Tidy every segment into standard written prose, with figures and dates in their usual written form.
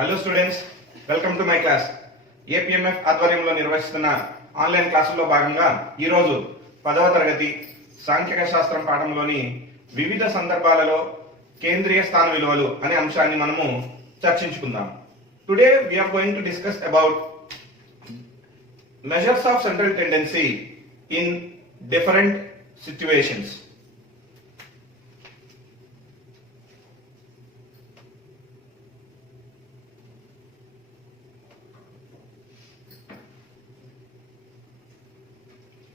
Hello students, welcome to my class. APMF ఆధ్వర్యంలో నిర్వహిస్తున్న ఆన్లైన్ క్లాసుల్లో భాగంగా ఈరోజు 10వ తరగతి సాంఖ్యక శాస్త్రం పాఠంలోని వివిధ సందర్భాలలో కేంద్రీయ స్థాన విలువలు అనే అంశాన్ని మనము చర్చించుకుందాం. Today we are going to discuss about measures of central tendency in different situations.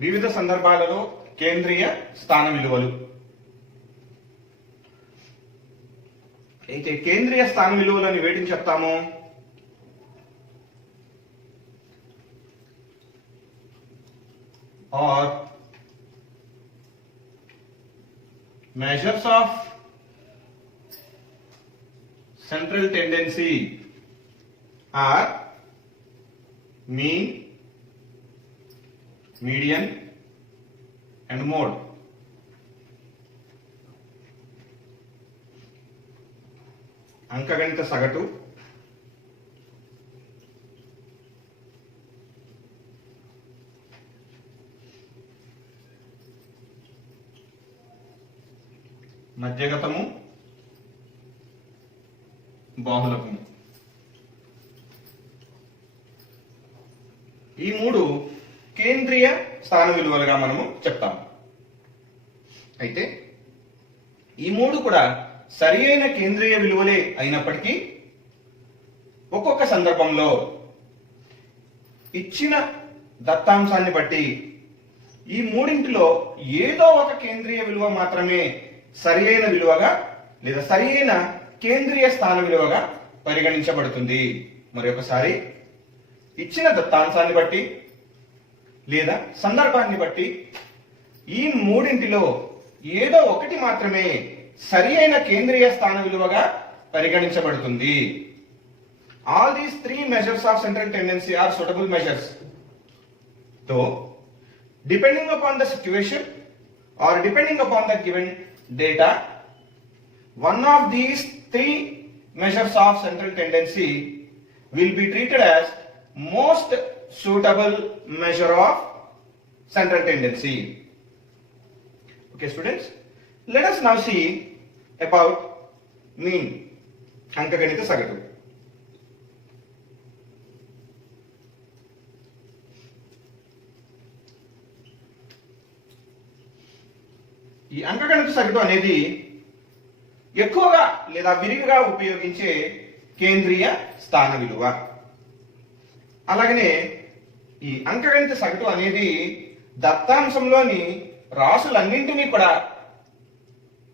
వివిధ సందర్భాలలో కేంద్రీయ స్థాన విలువలు. అయితే కేంద్రీయ స్థాన విలువలని వేటిని చెప్తాము? Or measures of central tendency are mean, median and mode. అంకగణిత సగటు, మధ్యగతము, బాహుళకము. ఈ మూడు కేంద్రీయ స్థాన విలువలుగా మనము చెప్తాం. అయితే ఈ మూడు కూడా సరి అయిన కేంద్రీయ విలువలే అయినప్పటికీ ఒక్కొక్క సందర్భంలో ఇచ్చిన దత్తాంశాన్ని బట్టి ఈ మూడింటిలో ఏదో ఒక కేంద్రీయ విలువ మాత్రమే సరి అయిన విలువగా లేదా సరి అయిన కేంద్రీయ స్థాన విలువగా పరిగణించబడుతుంది. మరొకసారి, ఇచ్చిన దత్తాంశాన్ని బట్టి లేదా సందర్భాన్ని బట్టి ఈ మూడింటిలో ఏదో ఒకటి మాత్రమే సరి అయిన కేంద్రీయ స్థాన విలువగా పరిగణించబడుతుంది. All these three measures of central tendency are suitable measures. Though, depending upon the situation or depending upon the given data, one of these three measures of central tendency will be treated as most suitable measure of central tendency. Okay students, let us now see about mean, అంకగణిత సగటు. ఈ అంకగణిత సగటు అనేది ఎక్కువగా లేదా విరివిగా ఉపయోగించే కేంద్రీయ స్థాన విలువ. అలాగనే ఈ అంకగణిత సగటు అనేది దత్తాంశంలోని రాసులన్నింటినీ కూడా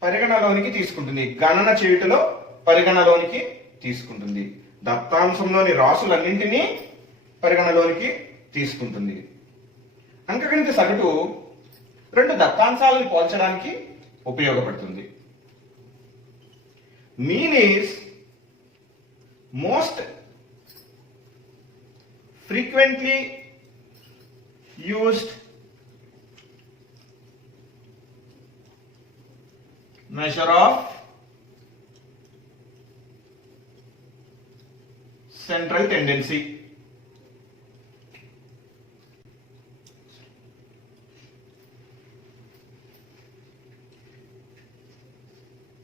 పరిగణలోనికి తీసుకుంటుంది. గణన చేయుటలో పరిగణలోనికి తీసుకుంటుంది. దత్తాంశంలోని రాసులన్నింటినీ పరిగణలోనికి తీసుకుంటుంది. అంకగణిత సగటు రెండు దత్తాంశాలను పోల్చడానికి ఉపయోగపడుతుంది. Mean is most frequently used measure of central tendency.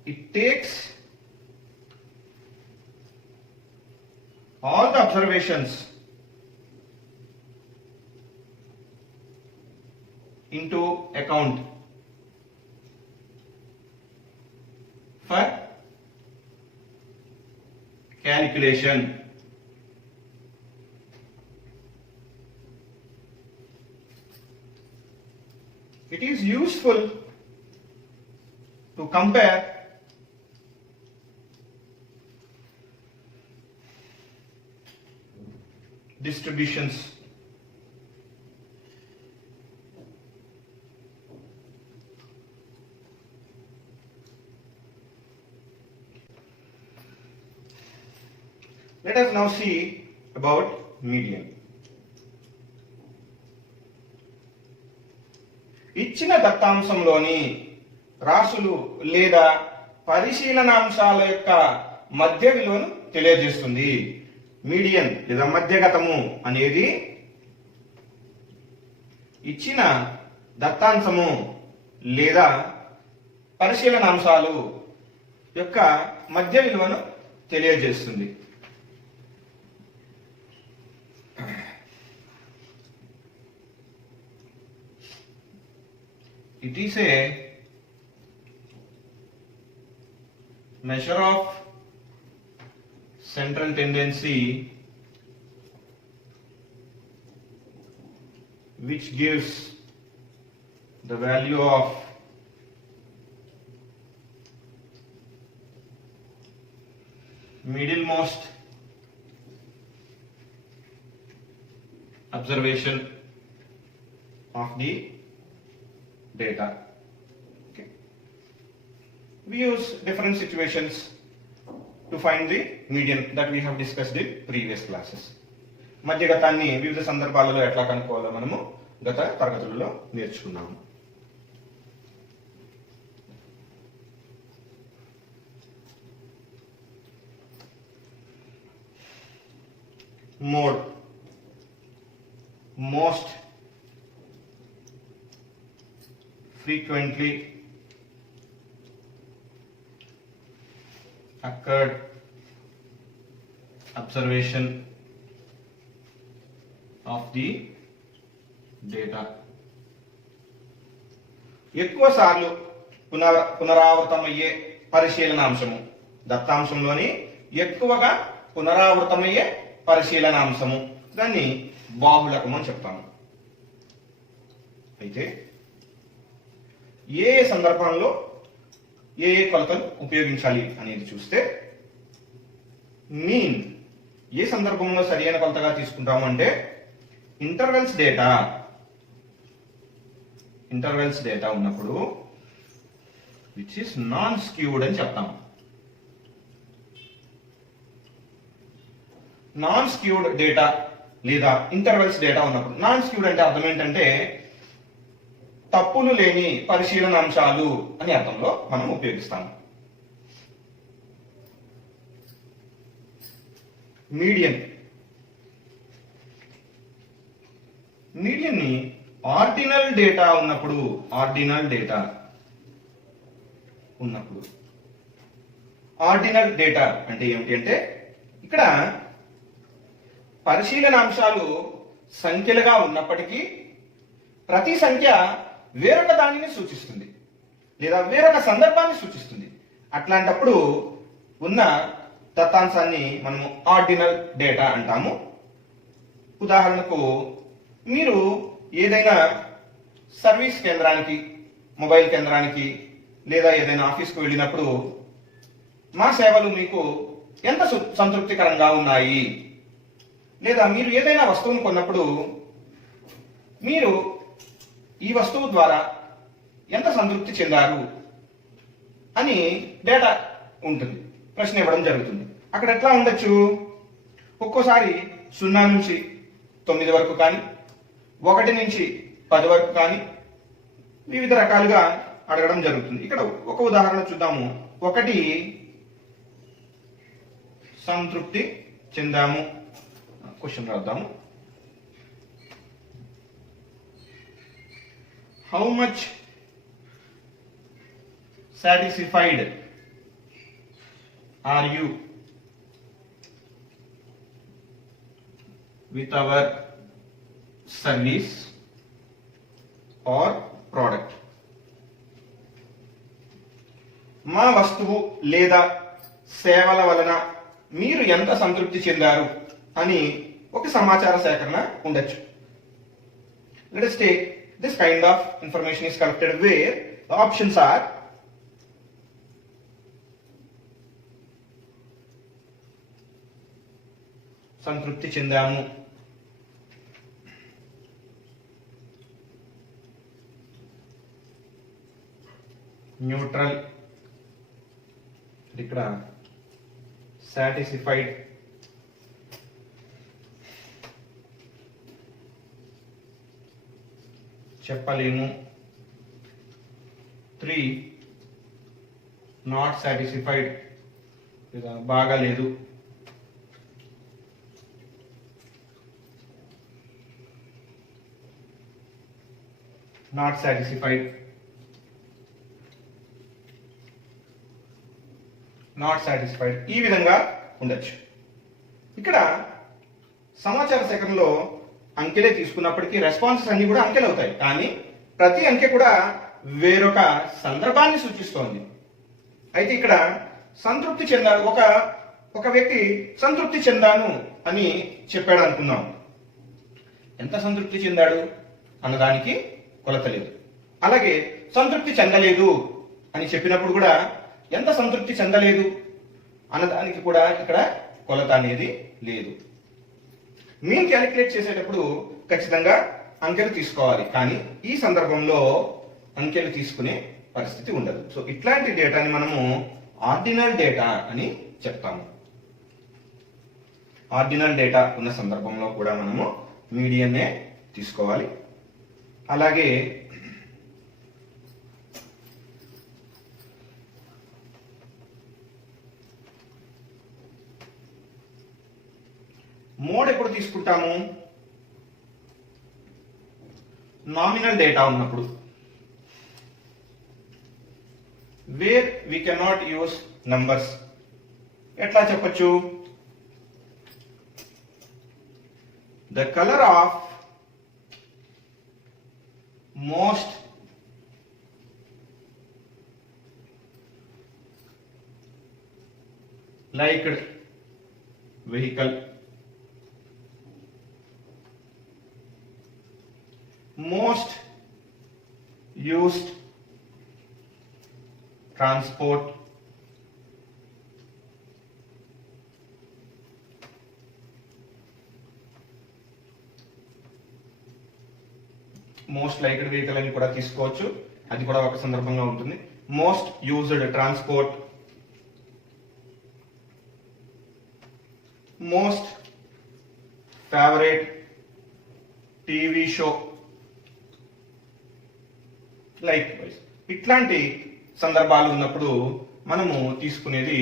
It takes all the observations into account for calculation. It is useful to compare distributions. Let us now see about median. ఇచ్చిన దత్తాంశంలోని రాసులు లేదా పరిశీలనాంశాల యొక్క మధ్య విలువను తెలియజేస్తుంది. మీడియన్ లేదా మధ్యగతము అనేది ఇచ్చిన దత్తాంశము లేదా పరిశీలనాంశాలు యొక్క మధ్య విలువను తెలియజేస్తుంది. It is a measure of central tendency which gives the value of middlemost observation of the data. Okay. We use different situations to find the median that we have discussed in previous classes. మధ్యగతాన్ని వివిధ సందర్భాలలో ఎట్లా కనుక్కోవాలో మనము గత తరగతులలో నేర్చుకున్నాము. Mode most frequently occurred observation of the data. ఎక్కువ సార్లు పునరావృతమయ్యే పరిశీలనాంశము దత్తాంశంలోని ఎక్కువగా పునరావృతమయ్యే పరిశీలనాంశము, దాన్ని బాహుళకము అని చెప్తాము. అయితే ఏ సందర్భంలో ఏ కొలతలు ఉపయోగించాలి అనేది చూస్తే, మీన్ ఏ సందర్భంలో సరైన కొలతగా తీసుకుంటాము అంటే ఇంటర్వెల్స్ డేటా ఉన్నప్పుడు విచ్ ఇస్ నాన్ స్క్యూడ్ అని చెప్తాము. నాన్ స్క్యూడ్ డేటా లేదా ఇంటర్వెల్స్ డేటా ఉన్నప్పుడు, నాన్ స్క్యూడ్ అంటే అర్థం ఏంటంటే తప్పులు లేని పరిశీలనాంశాలు అని అర్థంలో మనం ఉపయోగిస్తాము. మీడియన్ ని ఆర్డినల్ డేటా ఉన్నప్పుడు ఆర్డినల్ డేటా అంటే ఏమిటి అంటే, ఇక్కడ పరిశీలనాంశాలు సంఖ్యలుగా ఉన్నప్పటికీ ప్రతి సంఖ్య వేరొక దానిని సూచిస్తుంది లేదా వేరొక సందర్భాన్ని సూచిస్తుంది. అట్లాంటప్పుడు ఉన్న దత్తాంశాన్ని మనము ఆర్డినల్ డేటా అంటాము. ఉదాహరణకు మీరు ఏదైనా సర్వీస్ కేంద్రానికి, మొబైల్ కేంద్రానికి లేదా ఏదైనా ఆఫీస్కు వెళ్ళినప్పుడు మా సేవలు మీకు ఎంత సంతృప్తికరంగా ఉన్నాయి, లేదా మీరు ఏదైనా వస్తువును కొన్నప్పుడు మీరు ఈ వస్తువు ద్వారా ఎంత సంతృప్తి చెందారు అని డేటా ఉంటుంది, ప్రశ్న ఇవ్వడం జరుగుతుంది. అక్కడ ఎట్లా ఉండొచ్చు, ఒక్కోసారి 0 నుంచి 9 వరకు కానీ 1 నుంచి 10 వరకు కానీ వివిధ రకాలుగా అడగడం జరుగుతుంది. ఇక్కడ ఒక ఉదాహరణ చూద్దాము. 1 సంతృప్తి చెందాము. క్వశ్చన్ రాద్దాము. How much satisfied are you with our service or product? మా వస్తువు లేదా సేవల వలన మీరు ఎంత సంతృప్తి చెందారు అని ఒక సమాచార సేకరణ ఉండొచ్చు. Let us take this kind of information is collected where the options are సంతృప్తి చెందాము, న్యూట్రల్, ఇక్కడ సాటిస్ఫైడ్, చెప్పలేము, 3 నాట్ సాటిస్ఫైడ్ లేదా బాగాలేదు, నాట్ సాటిస్ఫైడ్, నాట్ సాటిస్ఫైడ్, ఈ విధంగా ఉండొచ్చు. ఇక్కడ సమాచార సేకరణలో అంకెలే తీసుకున్నప్పటికీ రెస్పాన్సెస్ అన్ని కూడా అంకెలు అవుతాయి, కానీ ప్రతి అంకె కూడా వేరొక సందర్భాన్ని సూచిస్తోంది. అయితే ఇక్కడ సంతృప్తి చెందాను, ఒక వ్యక్తి సంతృప్తి చెందాను అని చెప్పాడు అనుకుందాం. ఎంత సంతృప్తి చెందాడు అన్నదానికి కొలత లేదు. అలాగే సంతృప్తి చెందలేదు అని చెప్పినప్పుడు కూడా ఎంత సంతృప్తి చెందలేదు అన్నదానికి కూడా ఇక్కడ కొలత అనేది లేదు. మీన్ క్యాలిక్యులేట్ చేసేటప్పుడు ఖచ్చితంగా అంకెలు తీసుకోవాలి, కానీ ఈ సందర్భంలో అంకెలు తీసుకునే పరిస్థితి ఉండదు. సో ఇట్లాంటి డేటాని మనము ఆర్డినల్ డేటా అని చెప్తాము. ఆర్డినల్ డేటా ఉన్న సందర్భంలో కూడా మనము మీడియన్నే తీసుకోవాలి. అలాగే మోడ్ ఎప్పుడు తీసుకుంటాము? నామినల్ డేటా ఉన్నప్పుడు, where we cannot use numbers. ఎట్లా చెప్పచ్చు? The colour of most liked vehicle, most used transport, most liked vehicle అని కూడా తీసుకోవచ్చు, అది కూడా ఒక సందర్భంగా ఉంటుంది. Most used transport, most favourite TV show, like wise. ఇట్లాంటి సందర్భాలు ఉన్నప్పుడు మనము తీసుకునేది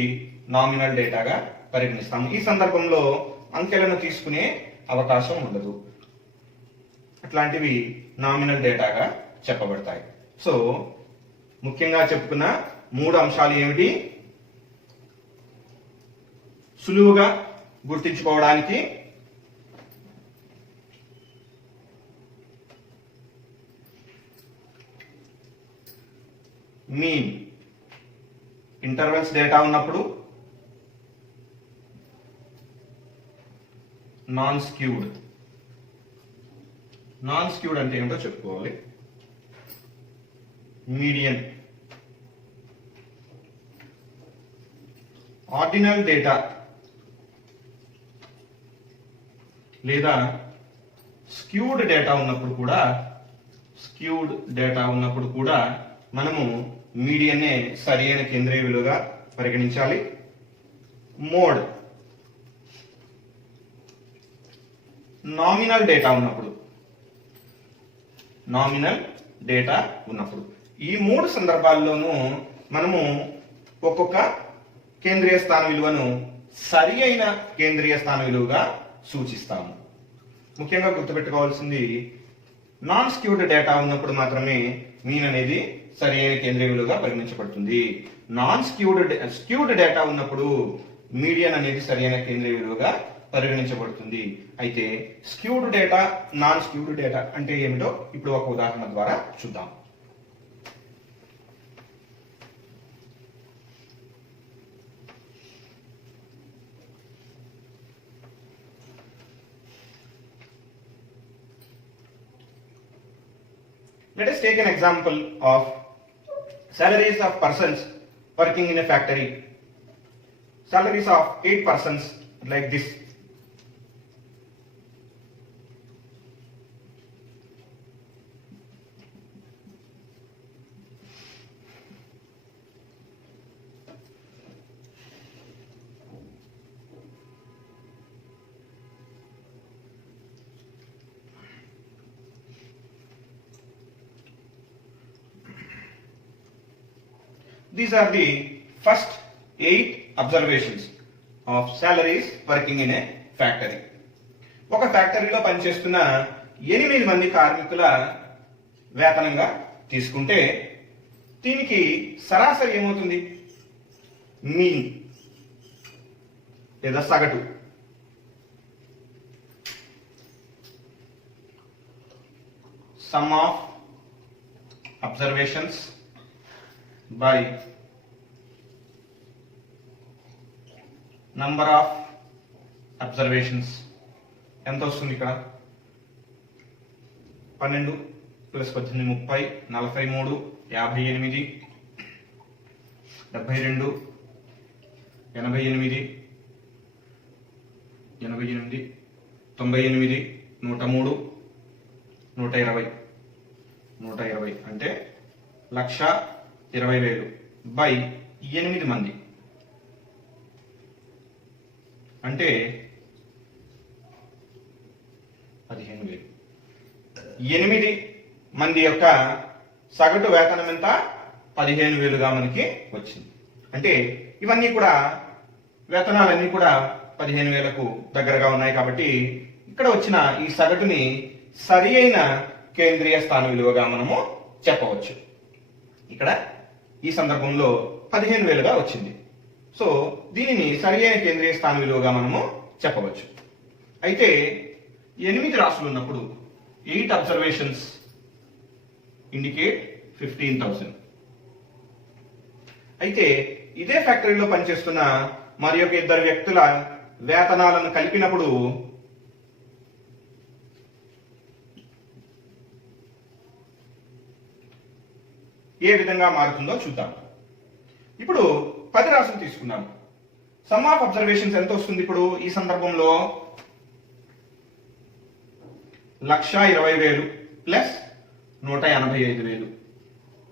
నామినల్ డేటాగా పరిగణిస్తాము. ఈ సందర్భంలో అంకెలను తీసుకునే అవకాశం ఉండదు. అట్లాంటివి నామినల్ డేటాగా చెప్పబడతాయి. సో ముఖ్యంగా చెప్పుకున్న 3 అంశాలు ఏమిటి? సులువుగా గుర్తించుకోవడానికి మీన్, ఇంటర్వెల్స్ డేటా ఉన్నప్పుడు నాన్ స్క్యూడ్. నాన్ స్క్యూడ్ అంటే ఏమిటో చెప్పుకోవాలి. మీడియన్, ఆర్డినల్ డేటా లేదా స్క్యూడ్ డేటా ఉన్నప్పుడు కూడా మనము మీడియన్నే సరి అయిన కేంద్రీయ విలువగా పరిగణించాలి. మోడ్, నామినల్ డేటా ఉన్నప్పుడు ఈ 3 సందర్భాల్లోనూ మనము ఒక్కొక్క కేంద్రీయ స్థాన విలువను సరి అయిన కేంద్రీయ స్థాన విలువగా సూచిస్తాము. ముఖ్యంగా గుర్తుపెట్టుకోవాల్సింది, నాన్ స్క్యూడ్ డేటా ఉన్నప్పుడు మాత్రమే మీన్ అనేది సరి అయిన కేంద్రీయ విలువగా పరిగణించబడుతుంది. స్క్యూడ్ డేటా ఉన్నప్పుడు మీడియన్ అనేది సరి అయిన కేంద్రీయ విలువగా పరిగణించబడుతుంది. అయితే skewed data, non skewed data అంటే ఏమిటో ఇప్పుడు ఒక ఉదాహరణ ద్వారా చూద్దాం. Let us take an example of salaries of persons working in a factory. Salaries of 8 persons like this. These are the first 8 observations of salaries working in a factory. ఒక ఫ్యాక్టరీలో పనిచేస్తున్న 8 మంది కార్మికుల వేతనంగా తీసుకుంటే దీనికి సరాసరి ఏమవుతుంది? మీన్ లేదా సగటు. Some of observations by number of observations ఎంత వస్తుంది ఇక్కడ? 12 + 18 30, 43, 58, 72, 88, 98, 98, 103, 120, 120 అంటే 1,20,000 బై 8 మంది అంటే 15,000. 8 మంది యొక్క సగటు వేతనం ఎంత? 15,000గా మనకి వచ్చింది. అంటే ఇవన్నీ కూడా వేతనాలన్నీ కూడా 15,000కు దగ్గరగా ఉన్నాయి కాబట్టి ఇక్కడ వచ్చిన ఈ సగటుని సరి అయిన కేంద్రీయ స్థాన విలువగా మనము చెప్పవచ్చు. ఇక్కడ ఈ సందర్భంలో 15,000గా వచ్చింది. సో దీనిని సరి అయిన కేంద్రీయ స్థాన విలువగా మనము చెప్పవచ్చు. అయితే 8 రాసులు ఉన్నప్పుడు 8 అబ్జర్వేషన్స్ ఇండికేట్ 15,000. అయితే ఇదే ఫ్యాక్టరీలో పనిచేస్తున్న మరి ఒక 2 వ్యక్తుల వేతనాలను కలిపినప్పుడు ఏ విధంగా మారుతుందో చూద్దాం. ఇప్పుడు 10 రాసులు తీసుకున్నాం. సమ్ ఆఫ్ అబ్జర్వేషన్స్ ఎంత వస్తుంది ఇప్పుడు ఈ సందర్భంలో? 1,20,000 ప్లస్ 185,000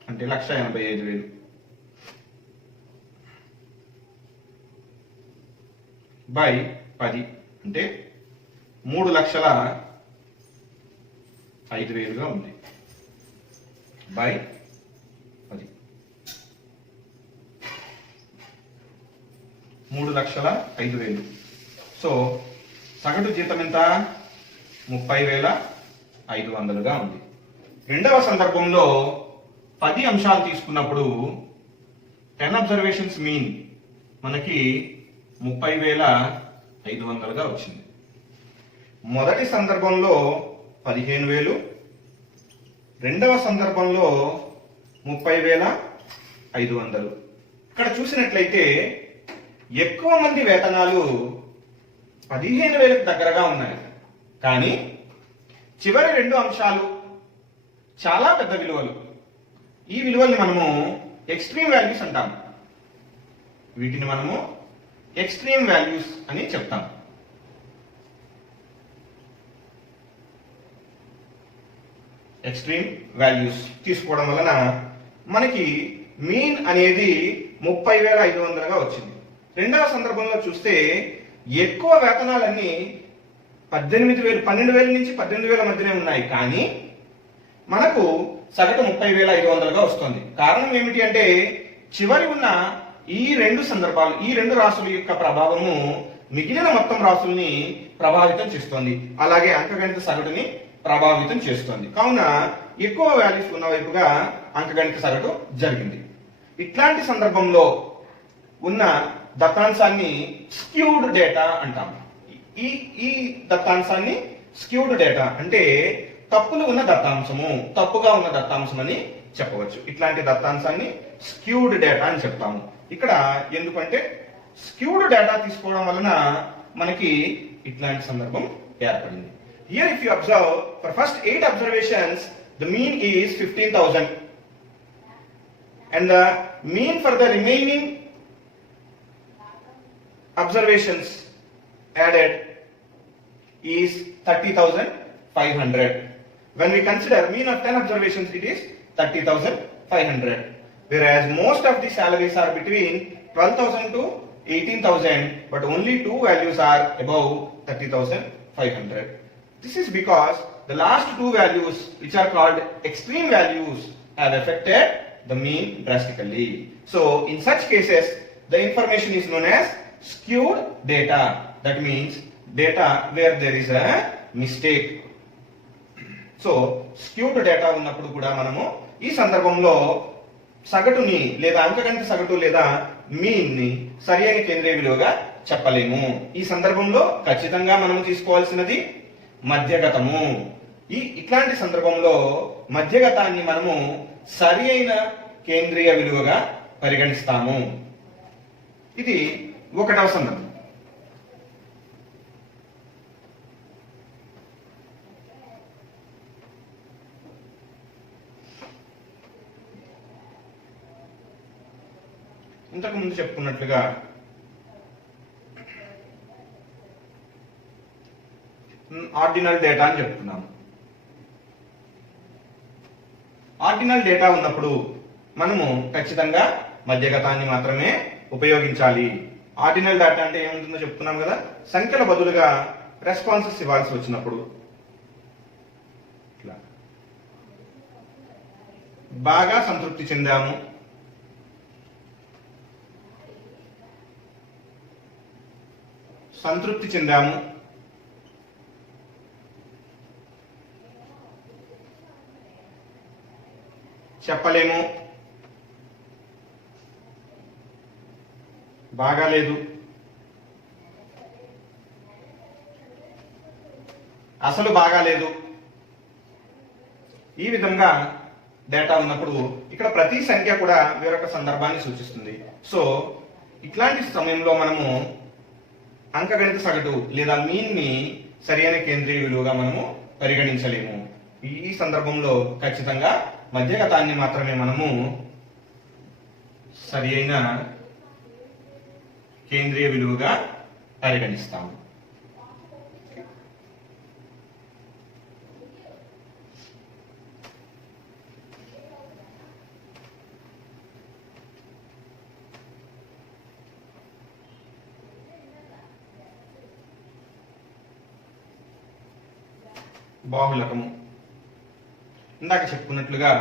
అంటే 1,85,000 బై 10 అంటే 3,05,000గా ఉంది బై 10. 3,05,000. సో సగటు జీతం ఎంత? 30,500గా ఉంది. రెండవ సందర్భంలో 10 అంశాలు తీసుకున్నప్పుడు 10 అబ్జర్వేషన్స్ మీన్ మనకి 30,500గా వచ్చింది. మొదటి సందర్భంలో 15,000, రెండవ సందర్భంలో 30,500. ఇక్కడ చూసినట్లయితే ఎక్కువ మంది వేతనాలు 15,000కు దగ్గరగా ఉన్నాయి. కానీ చివరి 2 అంశాలు చాలా పెద్ద విలువలు. ఈ విలువల్ని మనము ఎక్స్ట్రీమ్ వాల్యూస్ అంటాం. వీటిని మనము ఎక్స్ట్రీమ్ వాల్యూస్ అని చెప్తాం. ఎక్స్ట్రీమ్ వాల్యూస్ తీసుకోవడం వలన మనకి మీన్ అనేది 30,500గా వచ్చింది. రెండవ సందర్భంలో చూస్తే ఎక్కువ వేతనాలన్నీ 12,000 నుంచి 18,000 మధ్యనే ఉన్నాయి. కానీ మనకు సగటు 30,500గా వస్తుంది. కారణం ఏమిటి అంటే చివరి ఉన్న ఈ 2 సందర్భాలు, ఈ 2 రాసుల యొక్క ప్రభావము మిగిలిన మొత్తం రాసుల్ని ప్రభావితం చేస్తుంది. అలాగే అంకగణిత సగటుని ప్రభావితం చేస్తుంది. కావున ఎక్కువ వాల్యూస్ ఉన్న వైపుగా అంకగణిత సగటు జరిగింది. ఇట్లాంటి సందర్భంలో ఉన్న దత్తాంశాన్ని స్క్యూడ్ డేటా అంటాం. ఈ దత్తాంశాన్ని స్క్యూడ్ డేటా అంటే తప్పులు ఉన్న దత్తాంశము, తప్పుగా ఉన్న దత్తాంశం అని చెప్పవచ్చు. ఇట్లాంటి దత్తాంశాన్ని స్క్యూడ్ డేటా అని చెప్తాము. ఇక్కడ ఎందుకంటే స్క్యూడ్ డేటా తీసుకోవడం వలన మనకి ఇట్లాంటి సందర్భం ఏర్పడింది. Here if you observe, for first 8 observations, the mean is 15,000 and the mean for the remaining observations added is 30,500. When we consider mean of 10 observations, it is 30,500. Whereas most of the salaries are between 12,000 to 18,000, but only 2 values are above 30,500. This is because the last 2 values, which are called extreme values, have affected the mean drastically. So in such cases, the information is known as skewed data. That means data where there is a mistake. So skewed data ఉన్నప్పుడు కూడా మనము ఈ సందర్భంలో సగటుని లేదా అంకగణిత సగటు లేదా మీన్ ని సరి అయిన కేంద్రీయ విలువగా చెప్పలేము. ఈ సందర్భంలో ఖచ్చితంగా మనము తీసుకోవాల్సినది మధ్యగతము. ఇట్లాంటి సందర్భంలో మధ్యగతాన్ని మనము సరి అయిన కేంద్రీయ విలువగా పరిగణిస్తాము. ఇది ఒకటవ సందర్భం. ఇంతకు ముందు చెప్పుకున్నట్లుగా ఆర్డినల్ డేటా అని చెప్తున్నాము. ఆర్డినల్ డేటా ఉన్నప్పుడు మనము ఖచ్చితంగా మధ్యగతాన్ని మాత్రమే ఉపయోగించాలి. ఆర్డినల్ డేటా అంటే ఏముంటుందో చెప్తున్నాం కదా, సంఖ్యల బదులుగా రెస్పాన్సెస్ ఇవ్వాల్సి వచ్చినప్పుడు ఇట్లా బాగా సంతృప్తి చెందాము, సంతృప్తి చెందాము, చెప్పలేము, బాగాలేదు, అసలు బాగాలేదు, ఈ విధంగా డేటా ఉన్నప్పుడు ఇక్కడ ప్రతి సంఖ్య కూడా వేరొక సందర్భాన్ని సూచిస్తుంది. సో ఇట్లాంటి సమయంలో మనము అంకగణిత సగటు లేదా మీన్ ని సరైన కేంద్రీయ విలువగా మనము పరిగణించలేము. ఈ సందర్భంలో ఖచ్చితంగా మధ్యగతాన్ని మాత్రమే మనము సరి అయిన కేంద్రీయ విలువగా పరిగణిస్తాము. బాహుళకము ఇందాక చెప్పుకున్నట్లుగా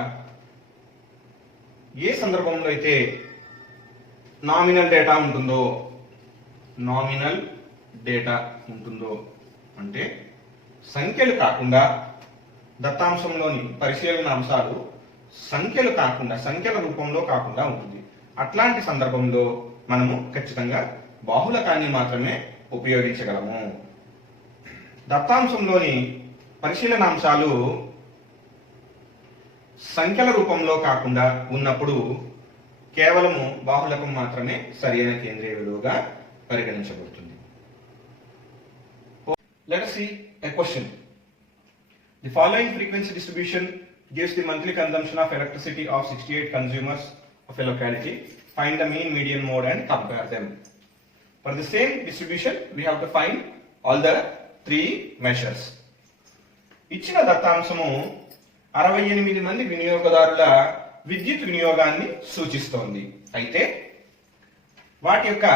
ఏ సందర్భంలో అయితే నామినల్ డేటా ఉంటుందో అంటే సంఖ్యలు కాకుండా దత్తాంశంలోని పరిశీలన అంశాలు సంఖ్యలు కాకుండా సంఖ్యల రూపంలో కాకుండా ఉంటుంది. అట్లాంటి సందర్భంలో మనము ఖచ్చితంగా బాహుళకాన్ని మాత్రమే ఉపయోగించగలము. దత్తాంశంలోని పరిశీలన అంశాలు సంఖ్యల రూపంలో కాకుండా ఉన్నప్పుడు కేవలము బాహుళకం మాత్రమే సరైన కేంద్రీయ విలువగా పరిగణించబడుతుంది. Let us see a question. The following frequency distribution gives the monthly consumption of electricity of 68 consumers of a locality. Find the mean, median, mode and compare them. For the same distribution, we have to find all the three measures. ఇచ్చిన దత్తాంశము 68 మంది వినియోగదారుల విద్యుత్ వినియోగాన్ని సూచిస్తోంది. అయితే వాటి యొక్క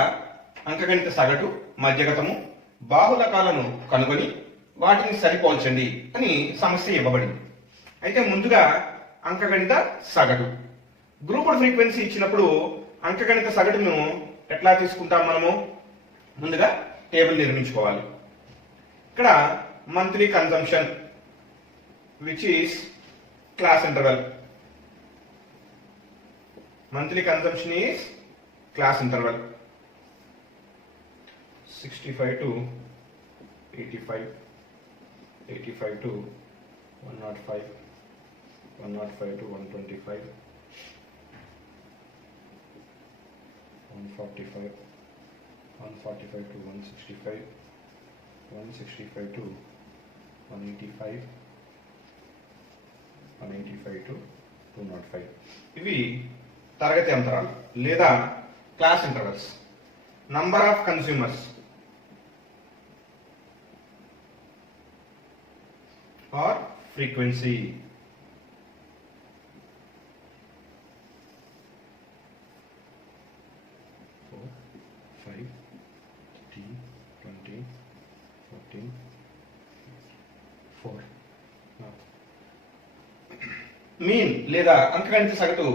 అంకగణిత సగటు, మధ్యగతము, బాహుళకాలను కనుగొని వాటిని సరిపోల్చండి అని సమస్య ఇవ్వబడింది. అయితే ముందుగా అంకగణిత సగటు. గ్రూప్డ్ ఫ్రీక్వెన్సీ ఇచ్చినప్పుడు అంకగణిత సగటును ఎట్లా తీసుకుంటాం మనము? ముందుగా టేబుల్ నిర్మించుకోవాలి. ఇక్కడ monthly consumption which is class interval. Monthly consumption is class interval 65 to 85, 85 to 105, 105 to 125, 145, 145 to 165, 165 to 185, 185 to 205. ఇవి తరగతి అంతరాలు లేదా class intervals. Number of consumers or frequency. Mean లేదా అంకగణిత సగటు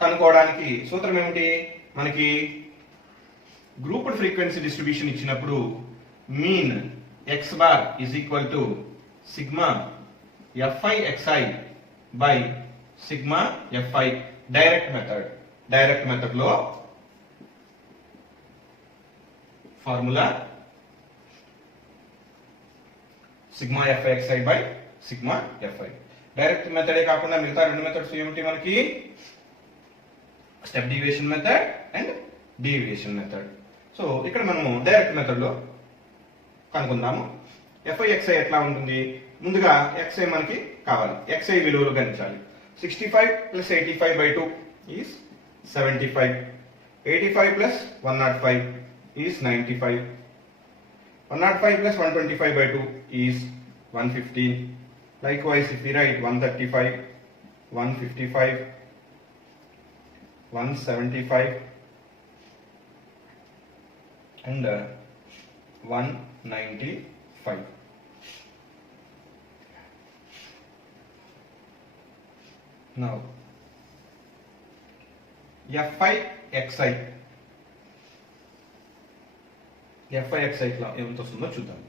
కనుక్కోవడానికి సూత్రం ఏమిటి? మనకి గ్రూప్డ్ ఫ్రీక్వెన్సీ డిస్ట్రిబ్యూషన్ ఇచ్చినప్పుడు mean x bar is equal to sigma fi xi by sigma fi direct method లో formula sigma fi xi by sigma fi. Direct మెథడే కాకుండా మిగతా రెండు మెథడ్స్ ఏమిటి మనకి? Step deviation method and deviation method. So ఇక్కడ మనము డైరెక్ట్ మెథడ్ లో కనుక్కుందాము. fi xi ఎట్లా ఉంటుంది? ముందుగా xi మనకి కావాలి. xi విలువలు గణించాలి. 65 plus 85 by 2 is 75. 85 plus 105 is 95. 105 plus 125 by 2 is 115. Likewise, if we write 135, 155, 175 and 195. Now fi xi ఎంత వస్తుందో చూద్దాం.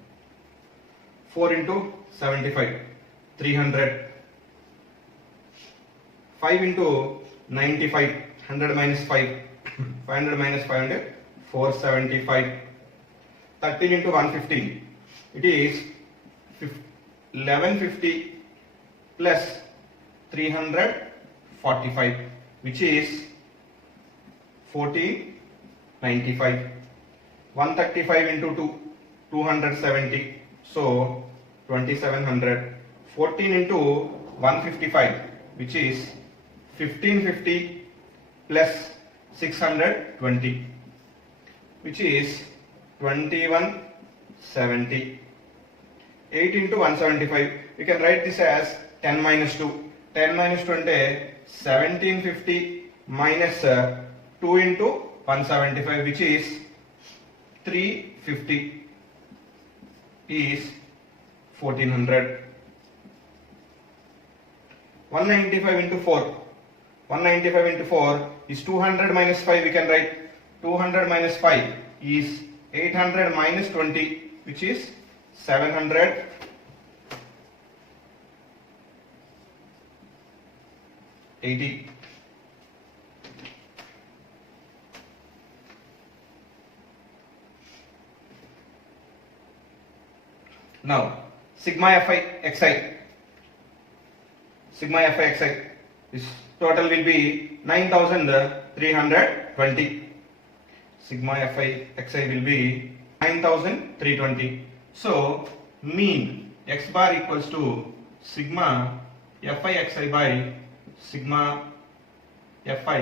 4 into 75 300. 5 into 95 100 minus 5 500 minus 500 475. 13 into 115 it is 1150 plus 345 which is 1495. 135 into 2 270 so 2700. 14 into 155 which is 1550 plus 620 which is 2170. 8 into 175 we can write this as 10 minus 2. 10 minus 2 అంటే 1750 minus 2 into 175 which is 350 is 1400. 195 into 4. 195 into 4 is 200 minus 5 we can write 200 minus 5 is 800 minus 20 which is 780. Now sigma fi xi is total will be 9320. Sigma fi xi will be 9320. So mean x bar equals to sigma fi xi by sigma fi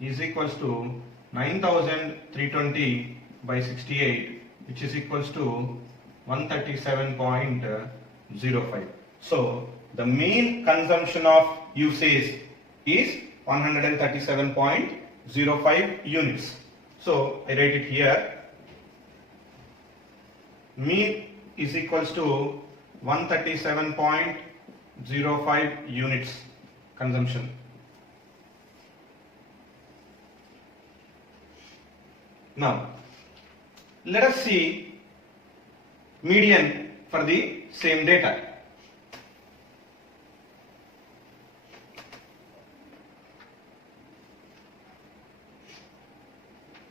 is equals to 9320 by 68 which is equals to 137.05. So the mean consumption of usage is 137.05 units. So I write it here. Mean is equals to 137.05 units consumption. Now let us see median for the same data.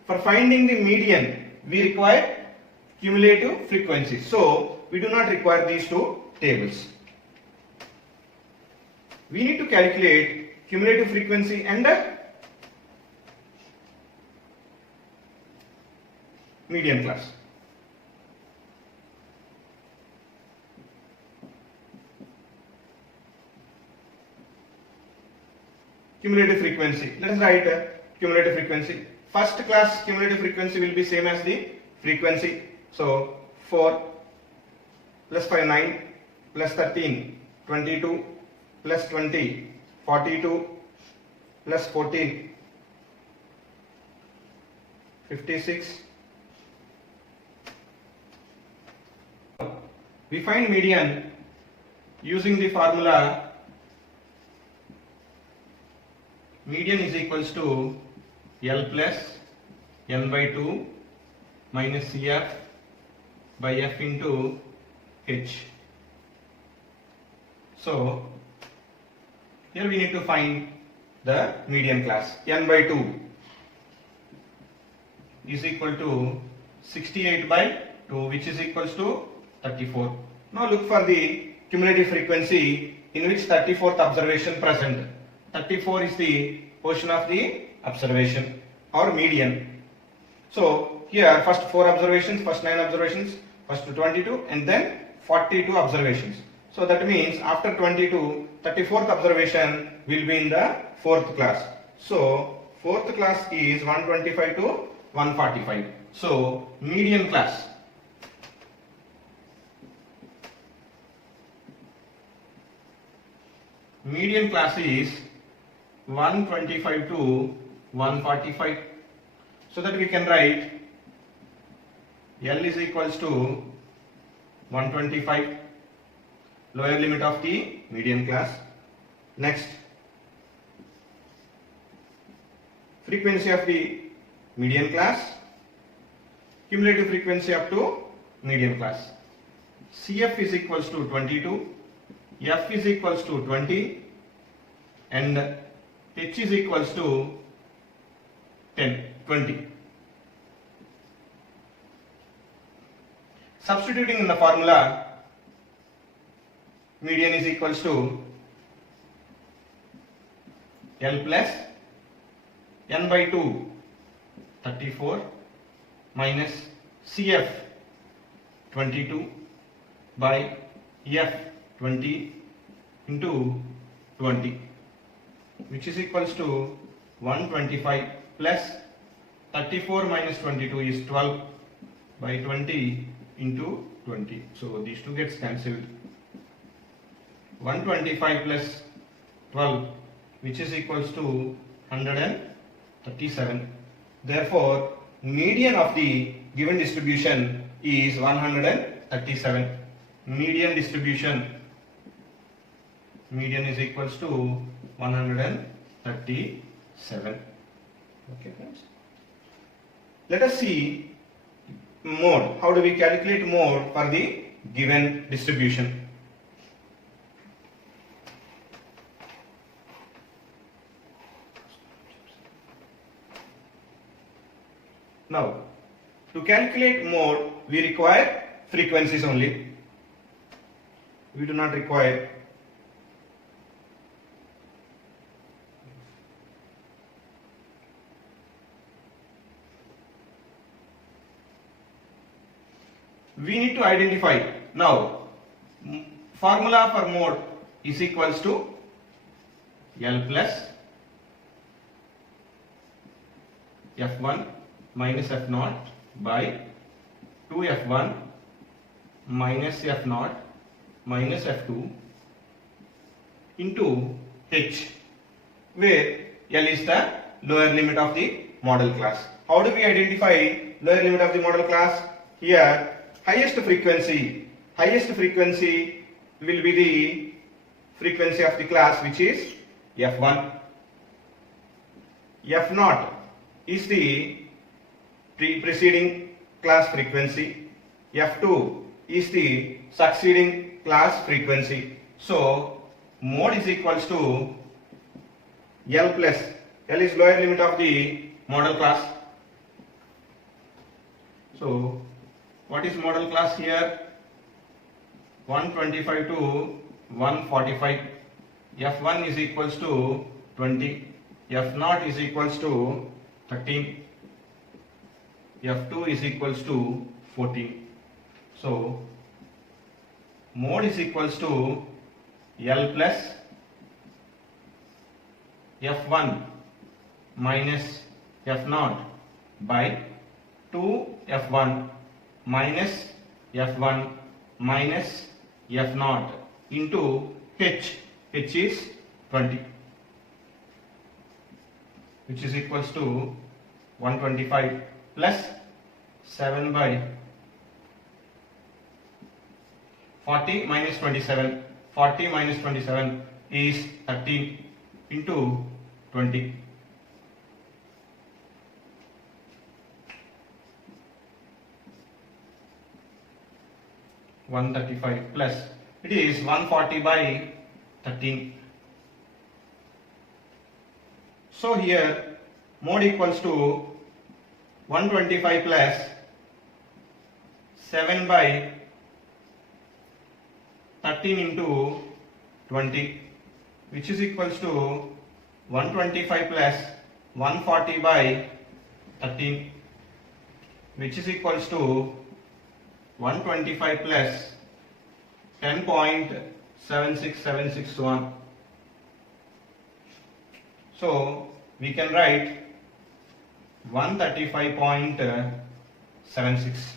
For finding the median, we require cumulative frequency. So we do not require these two tables. We need to calculate cumulative frequency and median class. Cumulative frequency. Let us write cumulative frequency. First class cumulative frequency will be same as the frequency. So 4 plus 5 9 plus 13 22 plus 20 42 plus 14 56. We find median using the formula median is equals to L plus N by 2 minus CF by F into H. So here we need to find the median class. N by 2 is equal to 68 by 2, which is equals to 34. Now look for the cumulative frequency in which 34th observation present. 34 is the portion of the observation or median. So here first 4 observations, first 9 observations, first 22 and then 42 observations. So that means after 22, 34th observation will be in the 4th class. So 4th class is 125 to 145. So median class. Median class is 125 to 145. So that we can write L is equals to 125, lower limit of the median class. Next, frequency of the median class, cumulative frequency up to median class. CF is equals to 22, F is equals to 20 and H is equals to 20. Substituting in the formula, median is equals to L plus N by 2, 34 minus CF 22 by F 20 into 20, which is equals to 125 plus 34 minus 22 is 12 by 20 into 20. So these two gets cancelled. 125 plus 12, which is equals to 137. Therefore, median of the given distribution is 137. Median distribution, median is equals to 137. Okay, friends. Let us see mode. How do we calculate mode for the given distribution? Now, to calculate mode, we require frequencies only. We do not require we need to identify. Now, formula for mode is equals to L plus F1 minus F0 by 2F1 minus F0 minus F2 into H, where L is the lower limit of the model class. How do we identify lower limit of the model class? Here, highest frequency will be the frequency of the class, which is F1. F0 is the preceding class frequency. F2 is the succeeding class frequency. So mode is equals to L plus L is lower limit of the model class. So what is model class here? 125 to 145. F1 is equals to 20. F0 is equals to 13. F2 is equals to 14. So mode is equals to L plus F1 minus F0 by 2F1 minus F1 minus F0 into H. H is 20, which is equals to 125 plus 7 by 40 minus 27. 40 minus 27 is 13 into 20. +135 plus it is 140 by 13. So here mode equals to 125 plus 7 by 13 into 20, which is equals to 125 plus 140 by 13, which is equals to 125 plus 10.76761. So we can write 135.76.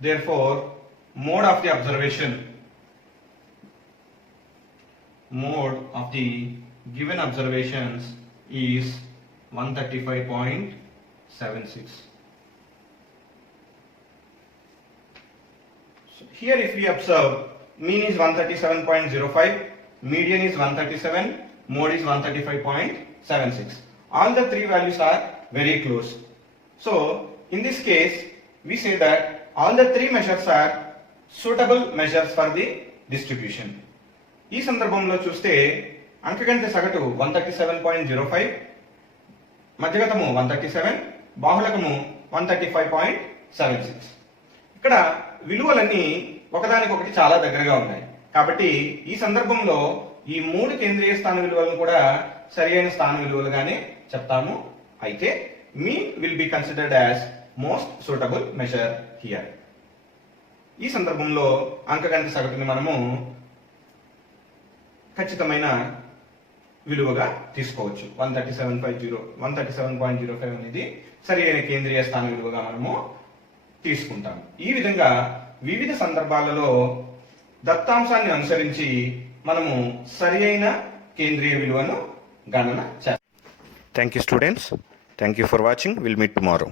Therefore, mode of the given observations is 135.76. So here if we observe, mean is 137.05, median is 137, mode is 135.76. All the three values are very close. So in this case we say that all the three measures are suitable measures for the distribution. ఈ సందర్భంలో చూస్తే అంకగణిత సగటు 137.05, మధ్యగతము 137, బాహుళకము 135.76. ఇక్కడ విలువలన్నీ ఒకదానికొకటి చాలా దగ్గరగా ఉన్నాయి కాబట్టి ఈ సందర్భంలో ఈ మూడు కేంద్రీయ స్థాన విలువలను కూడా సరియైన స్థాన విలువలుగానే చెప్తాము. అయితే mean will be considered as most suitable measure here. ఈ సందర్భంలో అంకగణిత సగటుని మనము ఖచ్చితమైన విలువగా తీసుకోవచ్చు. 137.05 అనేది సరియైన కేంద్రీయ స్థాన విలువగా మనము తీసుకుంటాము. ఈ విధంగా వివిధ సందర్భాలలో దత్తాంశాన్ని అనుసరించి మనము సరియైన కేంద్రీయ విలువను గణన చేస్తాం. Thank you students. Thank you for watching. Will meet tomorrow.